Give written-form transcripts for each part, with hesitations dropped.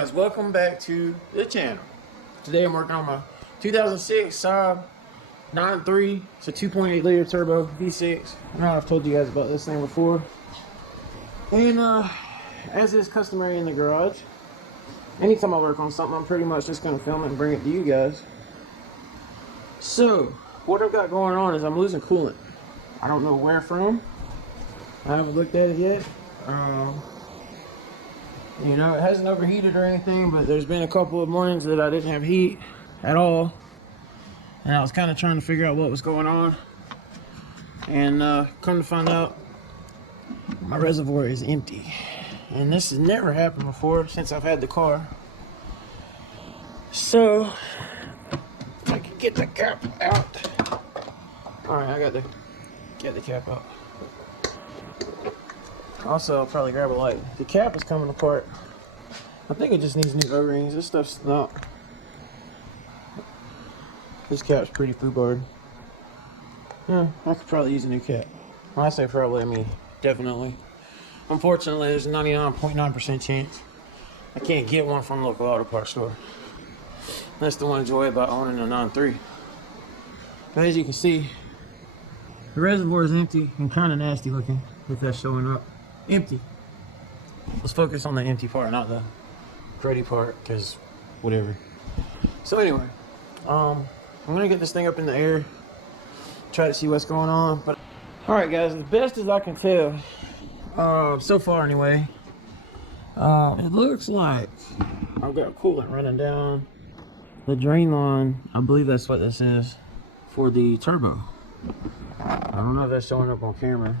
guys, welcome back to the channel. Today I'm working on my 2006 Saab 9.3. It's a 2.8 liter turbo V6. I know I've told you guys about this thing before. And as is customary in the garage, anytime I work on something, I'm pretty much just going to film it and bring it to you guys. So, what I've got going on is I'm losing coolant. I don't know where from. I haven't looked at it yet. You know, it hasn't overheated or anything, but there's been a couple of mornings that I didn't have heat at all. And I was kind of trying to figure out what was going on. And come to find out, my reservoir is empty. And this has never happened before since I've had the car. So, if I can get the cap out. Alright, I got the cap out. Also, I'll probably grab a light. The cap is coming apart. I think it just needs new O-rings. This stuff's not. This cap's pretty foobarred. Yeah, I could probably use a new cap. When I say probably, I mean definitely. Unfortunately, there's a 99.9% chance I can't get one from the local auto parts store. That's the one joy about owning a 9.3. But as you can see, the reservoir is empty and kind of nasty looking with that showing up. Empty. Let's focus on the empty part, not the cruddy part, because whatever. So anyway, I'm gonna get this thing up in the air, try to see what's going on. But all right, guys, as best as I can tell, so far anyway, it looks like I've got coolant running down the drain line. I believe that's what this is for the turbo. I don't know if that's showing up on camera.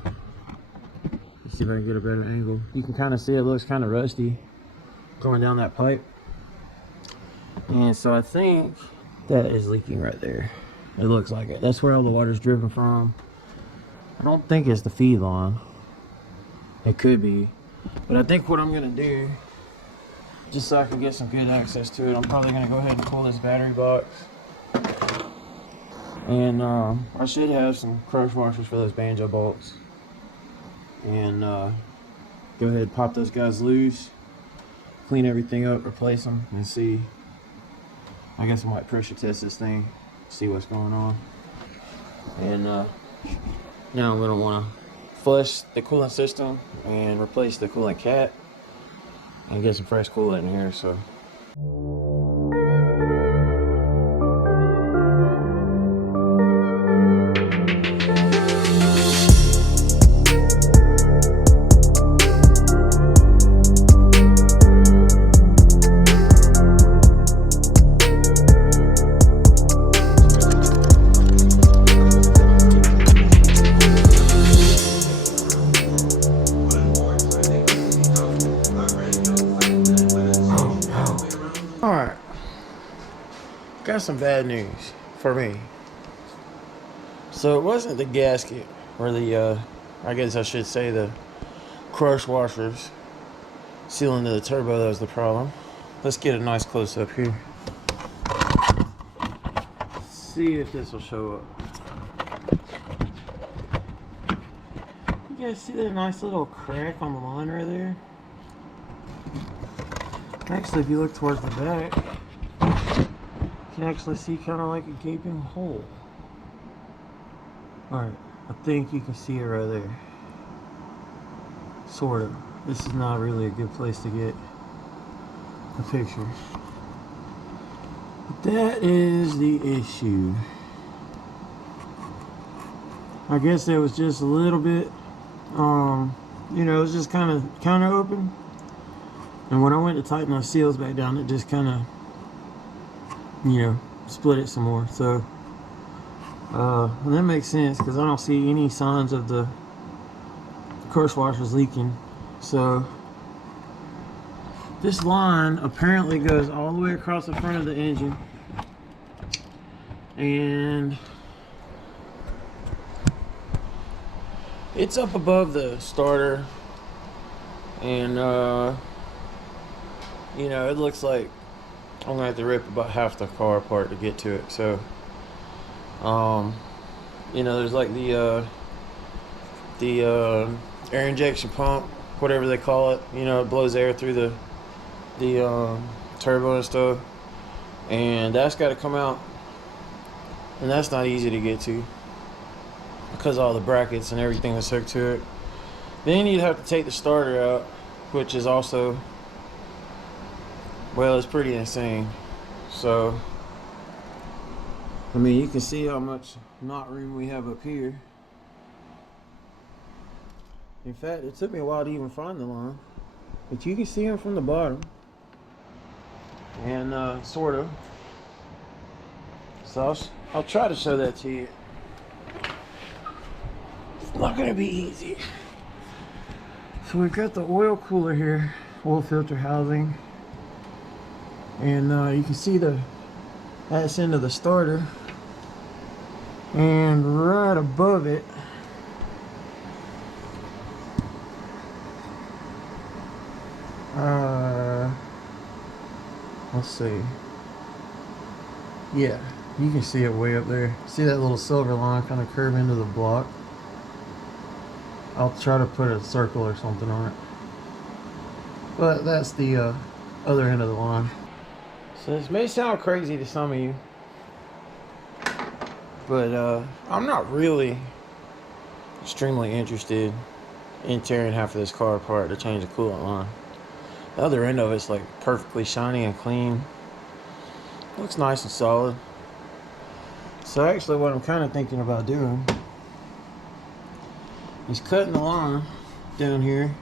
Let's see if I can get a better angle. You can kind of see it looks kind of rusty going down that pipe. And so I think that is leaking right there. It looks like it. That's where all the water's dripping from. I don't think it's the feed line. It could be. But I think what I'm going to do, just so I can get some good access to it, I'm probably going to go ahead and pull this battery box. And I should have some crush washers for those banjo bolts. And go ahead and pop those guys loose, clean everything up, replace them, and see. I guess I might pressure test this thing, see what's going on. And now I'm going to want to flush the coolant system and replace the coolant cap and get some fresh coolant in here. So alright, got some bad news for me. So it wasn't the gasket or the, I guess I should say the crush washers sealing to the turbo that was the problem. Let's get a nice close up here. See if this will show up. You guys see that nice little crack on the line right there? Actually, if you look towards the back, you can actually see kind of like a gaping hole. Alright, I think you can see it right there. Sort of. This is not really a good place to get a picture. But that is the issue. I guess it was just a little bit, you know, it was just kind of open. And when I went to tighten those seals back down, it just kind of, you know, split it some more. So, and that makes sense because I don't see any signs of the crush washers leaking. So, this line apparently goes all the way across the front of the engine. And it's up above the starter. And, you know, it looks like I'm gonna have to rip about half the car apart to get to it. So, you know, there's like the air injection pump, whatever they call it. You know, it blows air through the the turbo and stuff, and that's got to come out, and that's not easy to get to because of all the brackets and everything that's hooked to it. Then you'd have to take the starter out, which is also, well, it's pretty insane. So I mean, you can see how much knot room we have up here. In fact, it took me a while to even find the line, but you can see them from the bottom, and sort of. So I'll try to show that to you. It's not gonna be easy. So we've got the oil cooler here, oil filter housing, and you can see that's into the starter, and right above it let's see, yeah, you can see it way up there. See that little silver line kind of curve into the block? I'll try to put a circle or something on it, but that's the other end of the line. So this may sound crazy to some of you, but I'm not really extremely interested in tearing half of this car apart to change the coolant line. The other end of it's like perfectly shiny and clean. Looks nice and solid. So actually what I'm kind of thinking about doing is cutting the line down here.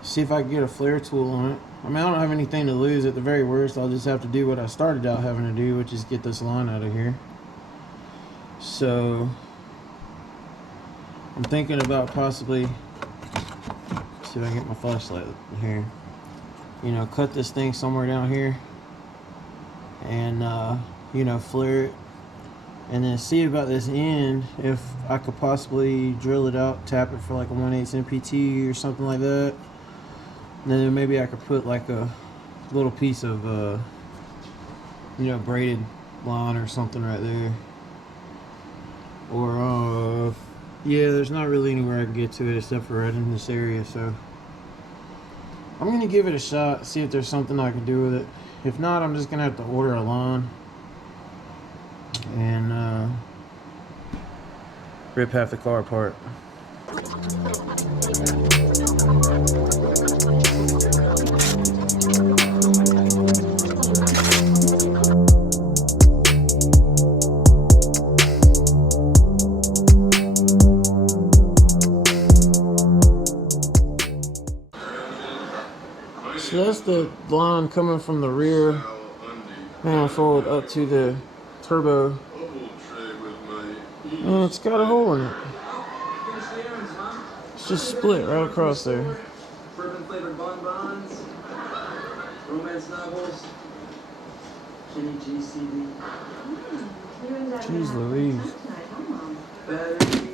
See if I can get a flare tool on it. I mean, I don't have anything to lose. At the very worst, I'll just have to do what I started out having to do, which is get this line out of here. So I'm thinking about possibly, see if I can get my flashlight here, you know, cut this thing somewhere down here and you know, flare it, and then see about this end if I could possibly drill it out, tap it for like a 1/8 MPT or something like that. And then maybe I could put like a little piece of you know, braided line or something right there. Or yeah, there's not really anywhere I can get to it except for right in this area, so I'm gonna give it a shot, see if there's something I can do with it. If not, I'm just gonna have to order a line and rip half the car apart. So that's the line coming from the rear manifold up to the turbo, and it's got a hole in it. It's just split right across there. Bourbon flavored bonbons, romance novels, Kenny GCD. Jeez Louise. Batteries.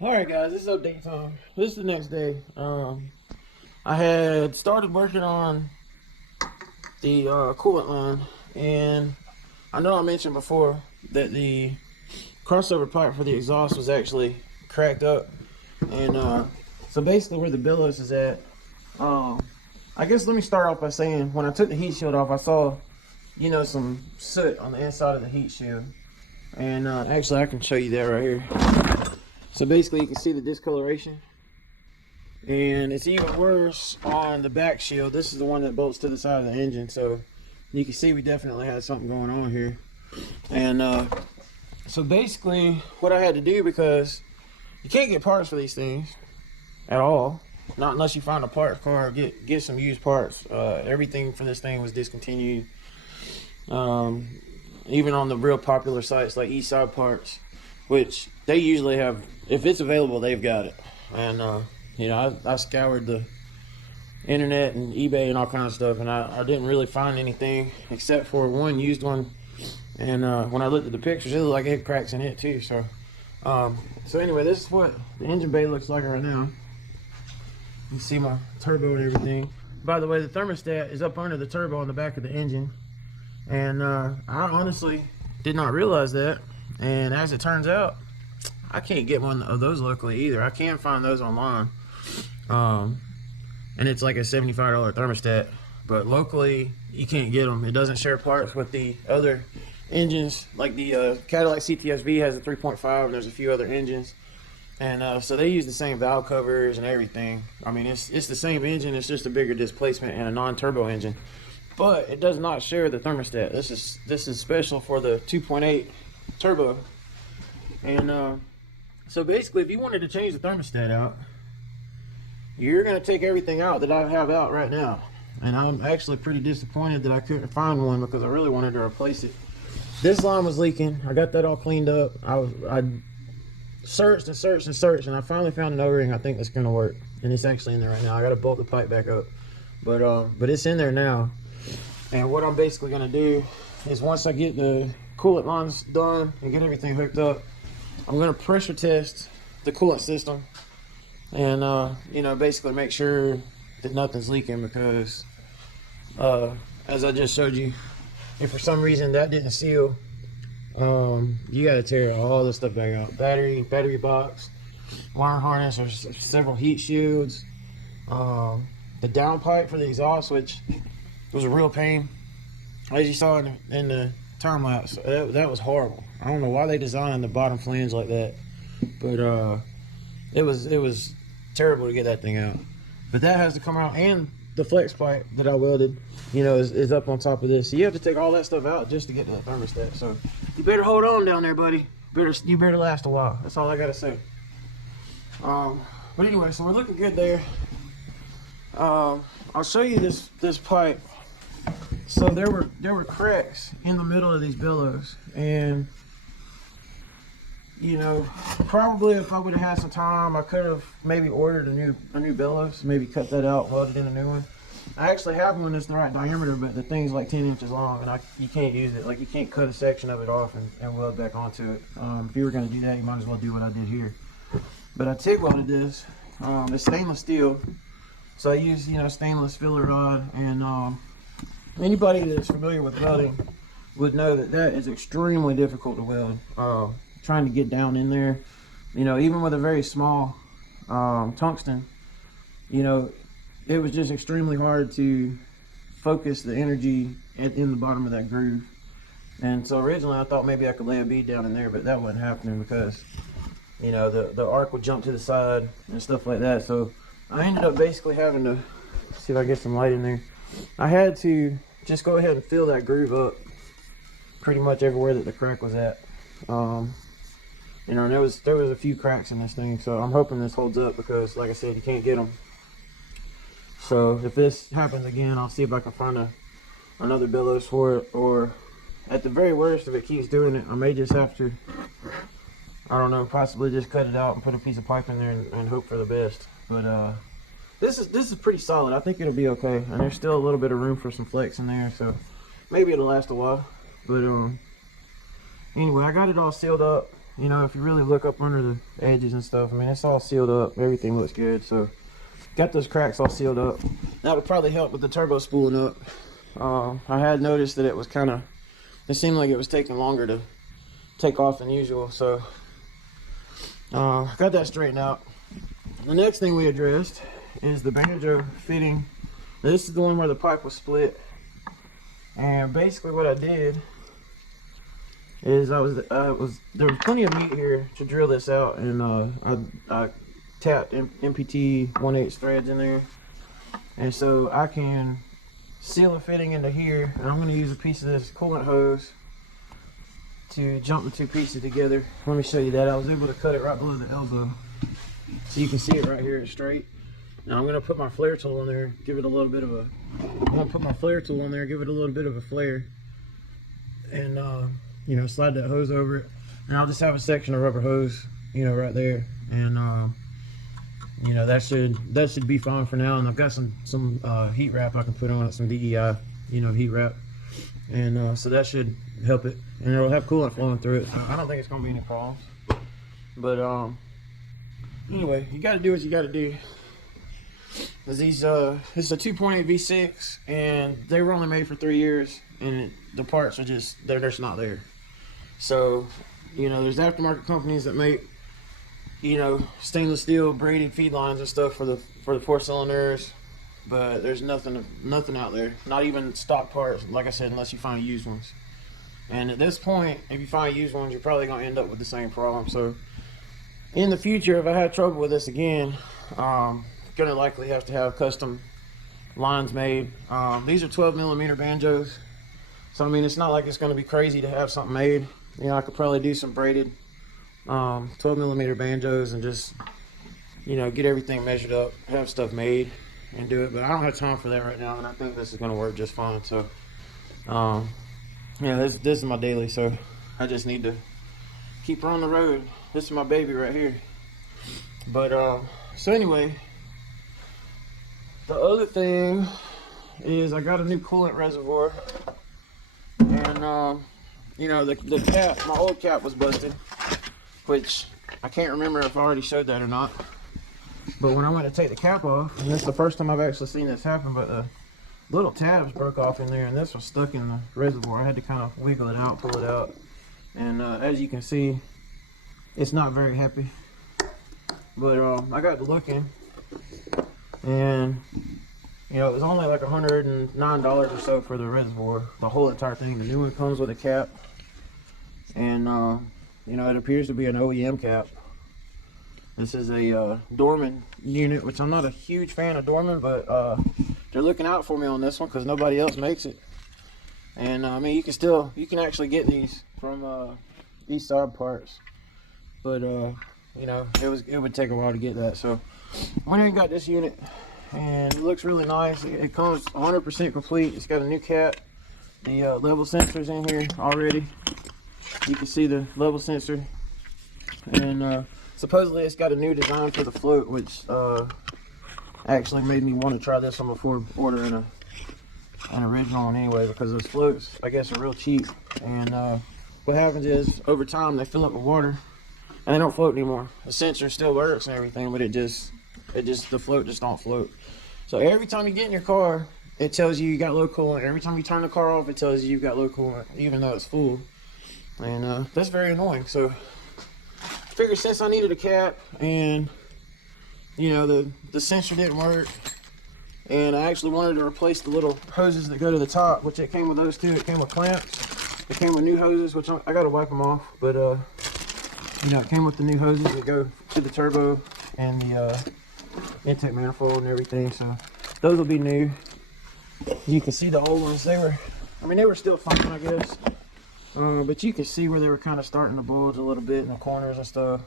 Alright guys, this is update time. This is the next day. I had started working on the coolant line, and I know I mentioned before that the crossover pipe for the exhaust was actually cracked up, and so basically where the billows is at, I guess let me start off by saying when I took the heat shield off, I saw, you know, some soot on the inside of the heat shield, and actually I can show you that right here. So basically you can see the discoloration, and it's even worse on the back shield. This is the one that bolts to the side of the engine, so you can see we definitely had something going on here. And so basically what I had to do, because you can't get parts for these things at all, not unless you find a parts car, get some used parts. Everything for this thing was discontinued, even on the real popular sites like Saab parts. which they usually have. If it's available, they've got it. And you know, I scoured the internet and eBay and all kinds of stuff, and I didn't really find anything except for one used one. And when I looked at the pictures, it looked like it had cracks in it too. So so anyway, this is what the engine bay looks like right now. You can see my turbo and everything. By the way, the thermostat is up under the turbo on the back of the engine, and I honestly did not realize that. And as it turns out, I can't get one of those locally either. I can find those online, and it's like a $75 thermostat, but locally you can't get them. It doesn't share parts with the other engines. Like the Cadillac CTS-V has a 3.5, and there's a few other engines. And so they use the same valve covers and everything. I mean, it's the same engine, it's just a bigger displacement and a non-turbo engine. But it does not share the thermostat. This is special for the 2.8 turbo. And so basically, if you wanted to change the thermostat out, you're gonna take everything out that I have out right now. And I'm actually pretty disappointed that I couldn't find one, because I really wanted to replace it. This line was leaking. I got that all cleaned up. I searched and searched and searched, and I finally found an O-ring I think that's gonna work, and it's actually in there right now. I gotta bolt the pipe back up, but it's in there now. And what I'm basically gonna do is, once I get the coolant lines done and get everything hooked up, I'm gonna pressure test the coolant system, and you know, basically make sure that nothing's leaking, because as I just showed you, if for some reason that didn't seal, you got to tear all this stuff back out. Battery box, wire harness, there's several heat shields, the downpipe for the exhaust, which was a real pain, as you saw in the time lapse. That was horrible. I don't know why they designed the bottom flange like that, but it was terrible to get that thing out. But that has to come out, and the flex pipe that I welded, you know, is up on top of this. So you have to take all that stuff out just to get to that thermostat. So you better hold on down there, buddy. You better last a while. That's all I gotta say. But anyway, so we're looking good there. I'll show you this pipe. So there were cracks in the middle of these billows, and you know, probably if I would have had some time, I could have maybe ordered a new bellows, maybe cut that out, welded in a new one. I actually have one that's the right diameter, but the thing's like 10 inches long, and you can't use it. Like, you can't cut a section of it off and weld back onto it. If you were going to do that, you might as well do what I did here. But I TIG welded this. It's stainless steel, so I use, you know, stainless filler rod. And anybody that's familiar with welding would know that is extremely difficult to weld. Trying to get down in there, you know, even with a very small tungsten, you know, it was just extremely hard to focus the energy in the bottom of that groove. And so originally I thought maybe I could lay a bead down in there, but that wasn't happening, because, you know, the arc would jump to the side and stuff like that. So I ended up basically having to, see if I get some light in there, I had to just go ahead and fill that groove up pretty much everywhere that the crack was at. You know, and there was a few cracks in this thing, so I'm hoping this holds up, because like I said, you can't get them. So if this happens again, I'll see if I can find another bellows for it, or at the very worst, if it keeps doing it, I may just have to, I don't know, possibly just cut it out and put a piece of pipe in there and hope for the best. But this is pretty solid. I think it'll be okay, and there's still a little bit of room for some flex in there, so maybe it'll last a while. But anyway, I got it all sealed up. You know, if you really look up under the edges and stuff, I mean, it's all sealed up. Everything looks good. So got those cracks all sealed up. That would probably help with the turbo spooling up. I had noticed that it seemed like it was taking longer to take off than usual. So got that straightened out. The next thing we addressed is the banjo fitting. This is the one where the pipe was split. And basically what I did is there was plenty of meat here to drill this out, and I tapped MPT 1/8 threads in there, and so I can seal a fitting into here. And I'm going to use a piece of this coolant hose to jump the two pieces together. Let me show you that. I was able to cut it right below the elbow, so you can see it right here. It's straight. Now I'm going to put my flare tool in there, give it a little bit of a. I'm going to put my flare tool in there, give it a little bit of a flare, and you know, slide that hose over it. and I'll just have a section of rubber hose, you know, right there, and you know, that should be fine for now. And I've got some heat wrap I can put on it, some DEI, you know, heat wrap, and so that should help it, and it'll have coolant flowing through it. So I don't think it's gonna be any problems. But anyway, you got to do what you got to do. Cause these this is a 2.8 V6, and they were only made for 3 years, and the parts are they're just not there. So, you know, there's aftermarket companies that make, you know, stainless steel braided feed lines and stuff for the 4 cylinders, but there's nothing out there, not even stock parts, like I said, unless you find used ones. And at this point, if you find used ones, you're probably gonna end up with the same problem. So in the future, if I had trouble with this again, gonna likely have to have custom lines made. These are 12mm banjos, so I mean, it's not like it's gonna be crazy to have something made. You know, I could probably do some braided 12mm banjos and just, you know, get everything measured up, have stuff made, and do it. But I don't have time for that right now, and I think this is gonna work just fine. So yeah, this is my daily, so I just need to keep her on the road. This is my baby right here. But so anyway, the other thing is I got a new coolant reservoir, and you know, the cap, my old cap was busted, which I can't remember if I already showed that or not. But when I went to take the cap off, and this is the first time I've actually seen this happen, but the little tabs broke off in there, and this was stuck in the reservoir. I had to kind of wiggle it out, pull it out, and as you can see, it's not very happy. But I got to looking, and you know, it was only like $109 or so for the reservoir, the whole entire thing. The new one comes with a cap, and you know, it appears to be an OEM cap. This is a Dorman unit, which I'm not a huge fan of Dorman, but they're looking out for me on this one because nobody else makes it. And I mean, you can actually get these from these Saab parts, but you know, it would take a while to get that. So I went ahead and got this unit, and it looks really nice. It comes 100% complete. It's got a new cap, the level sensors in here already. You can see the level sensor, and supposedly it's got a new design for the float, which actually made me want to try this one before ordering an original one anyway, because those floats, I guess, are real cheap. And what happens is, over time, they fill up with water and they don't float anymore. The sensor still works and everything, but the float just don't float. So every time you get in your car, it tells you got low coolant. Every time you turn the car off, it tells you got low coolant, even though it's full. And that's very annoying. So I figured, since I needed a cap, and you know, the sensor didn't work, and I actually wanted to replace the little hoses that go to the top, which it came with those too. It came with clamps. It came with new hoses, which I gotta wipe them off, but you know, it came with the new hoses that go to the turbo and the intake manifold and everything. So those will be new. You can see the old ones, they were still fine, I guess, but you can see where they were kind of starting to bulge a little bit in the corners and stuff.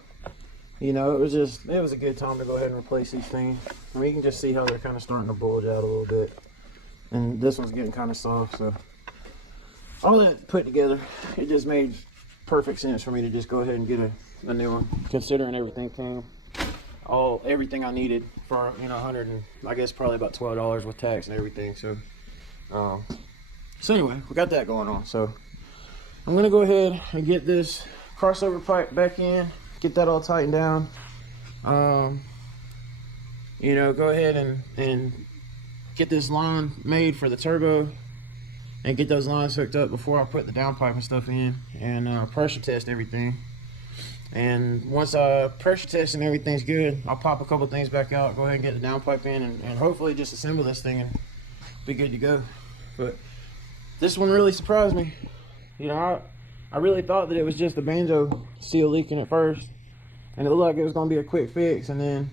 You know, it was a good time to go ahead and replace these things. I mean, you can just see how they're kind of starting to bulge out a little bit, and this one's getting kind of soft. So all that put together, it just made perfect sense for me to just go ahead and get a new one, considering everything everything I needed for, you know, I guess probably about $12 with tax and everything. So so anyway, we got that going on. So I'm gonna go ahead and get this crossover pipe back in, get that all tightened down. You know, go ahead and get this line made for the turbo, and get those lines hooked up before I put the downpipe and stuff in, and pressure test everything. And once I pressure test and everything's good, I'll pop a couple things back out, go ahead and get the downpipe in, and hopefully just assemble this thing and be good to go. But this one really surprised me. You know, I really thought that it was just the banjo seal leaking at first, and it looked like it was going to be a quick fix, and then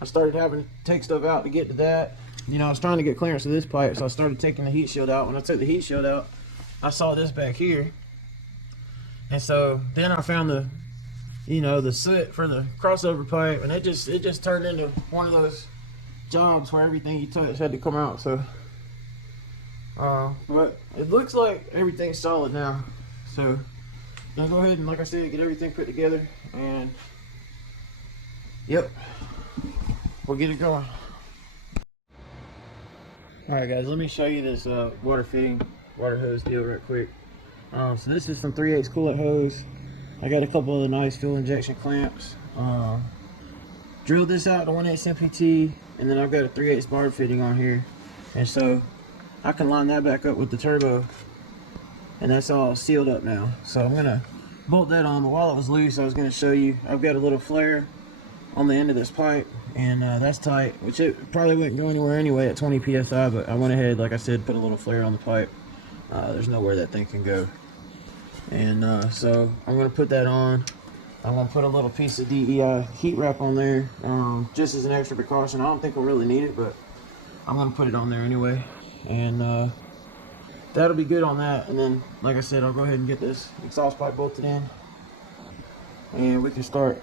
I started having to take stuff out to get to that. You know, I was trying to get clearance of this pipe, so I started taking the heat shield out. When I took the heat shield out, I saw this back here, and so then I found the, you know, the soot for the crossover pipe, and it just turned into one of those jobs where everything you touch had to come out. So but it looks like everything's solid now. So I'll go ahead and, like I said, get everything put together, and yep, we'll get it going. Alright guys, let me show you this water hose deal right quick. So this is some 3/8 coolant hose. I got a couple of the nice fuel injection clamps. Drilled this out to 1/8 MPT, and then I've got a 3/8 barb fitting on here, and so I can line that back up with the turbo, and that's all sealed up now. So I'm gonna bolt that on, but while it was loose, I was gonna show you, I've got a little flare on the end of this pipe, and that's tight, which it probably wouldn't go anywhere anyway at 20 psi, but I went ahead, like I said, put a little flare on the pipe. There's nowhere that thing can go. And so I'm gonna put that on. I'm gonna put a little piece of DEI heat wrap on there, just as an extra precaution. I don't think we'll really need it, but I'm gonna put it on there anyway. And that'll be good on that. And then, like I said, I'll go ahead and get this exhaust pipe bolted in, and we can start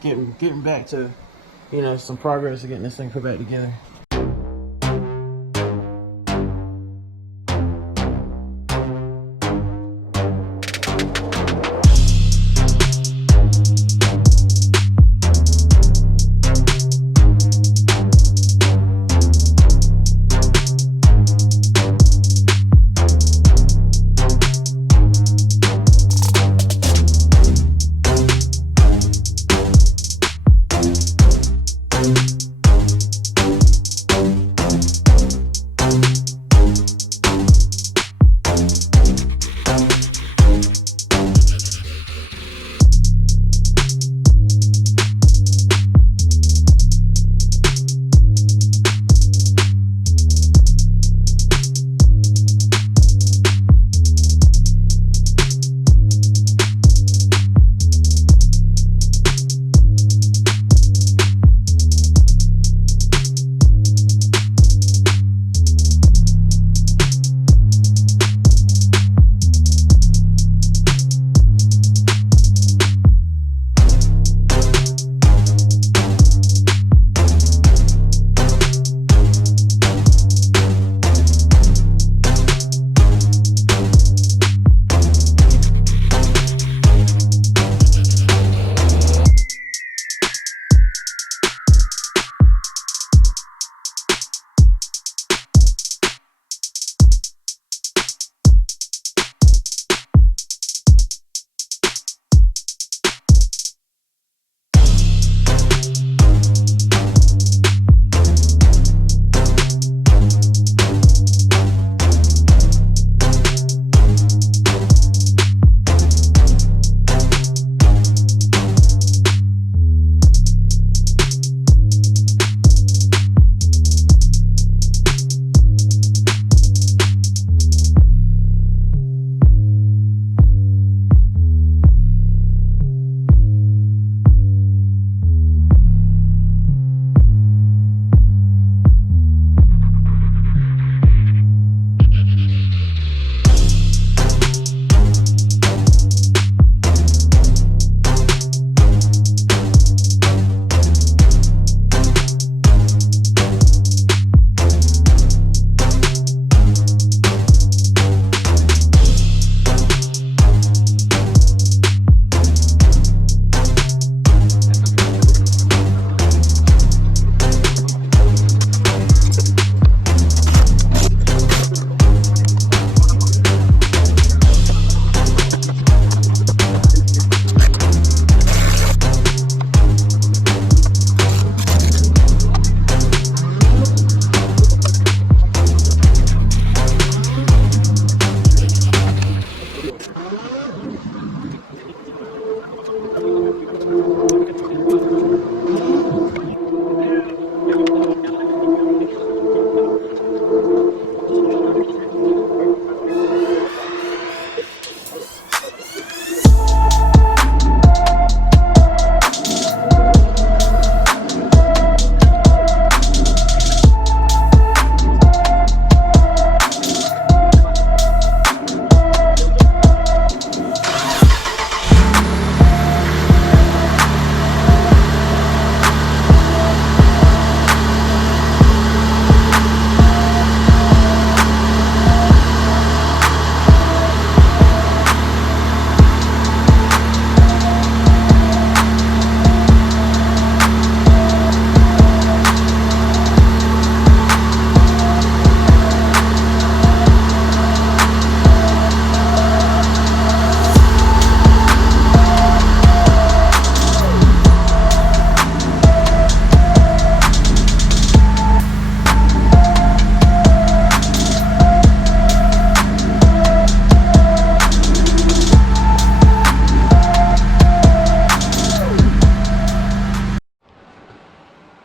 getting back to, you know, some progress of getting this thing put back together.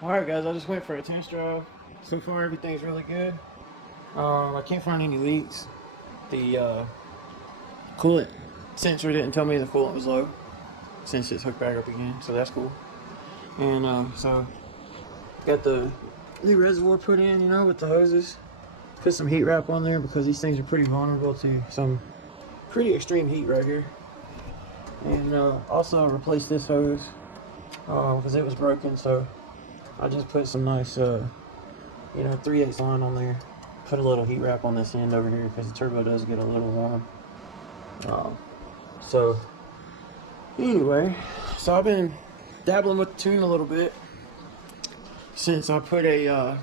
Alright guys, I just went for a test drive. So far everything's really good. I can't find any leaks. The coolant sensor didn't tell me the coolant was low since it's hooked back up again, so that's cool. And so got the new reservoir put in, you know, with the hoses. Put some heat wrap on there because these things are pretty vulnerable to some pretty extreme heat right here. And also replace this hose because it was broken, so I just put some nice you know, 3/8 line on there. Put a little heat wrap on this end over here because the turbo does get a little warm. So anyway, so I've been dabbling with the tune a little bit since I put a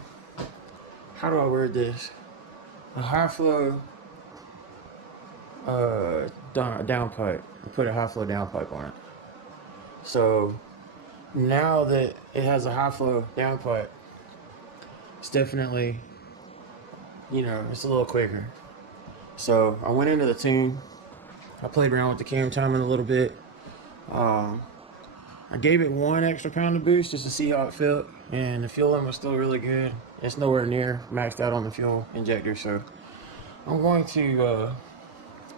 how do I word this, a high flow downpipe. I put a high flow downpipe on it. So now that it has a high flow downpipe, it's definitely, you know, it's a little quicker. So I went into the tune. I played around with the cam timing a little bit. I gave it 1 extra pound of boost just to see how it felt, and the fueling was still really good. It's nowhere near maxed out on the fuel injector, so I'm going to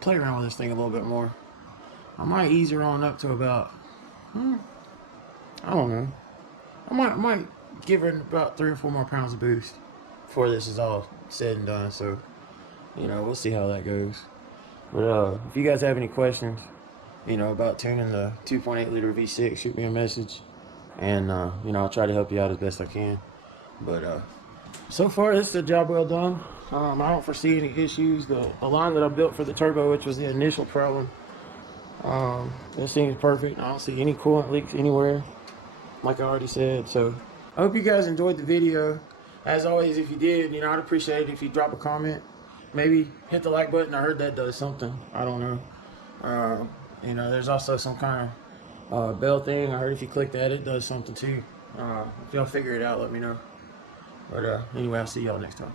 play around with this thing a little bit more. I might ease her on up to about, I don't know. I might give her about 3 or 4 more pounds of boost before this is all said and done. So, you know, we'll see how that goes. But if you guys have any questions, you know, about tuning the 2.8 liter V6, shoot me a message, and you know, I'll try to help you out as best I can. But so far, this is a job well done. I don't foresee any issues. The line that I built for the turbo, which was the initial problem, this seems perfect. I don't see any coolant leaks anywhere, like I already said. So I hope you guys enjoyed the video. As always, if you did, you know, I'd appreciate it if you drop a comment. Maybe hit the like button. I heard that does something. I don't know. You know, there's also some kind of bell thing. I heard if you click that, it does something too. If y'all figure it out, let me know. But anyway, I'll see y'all next time.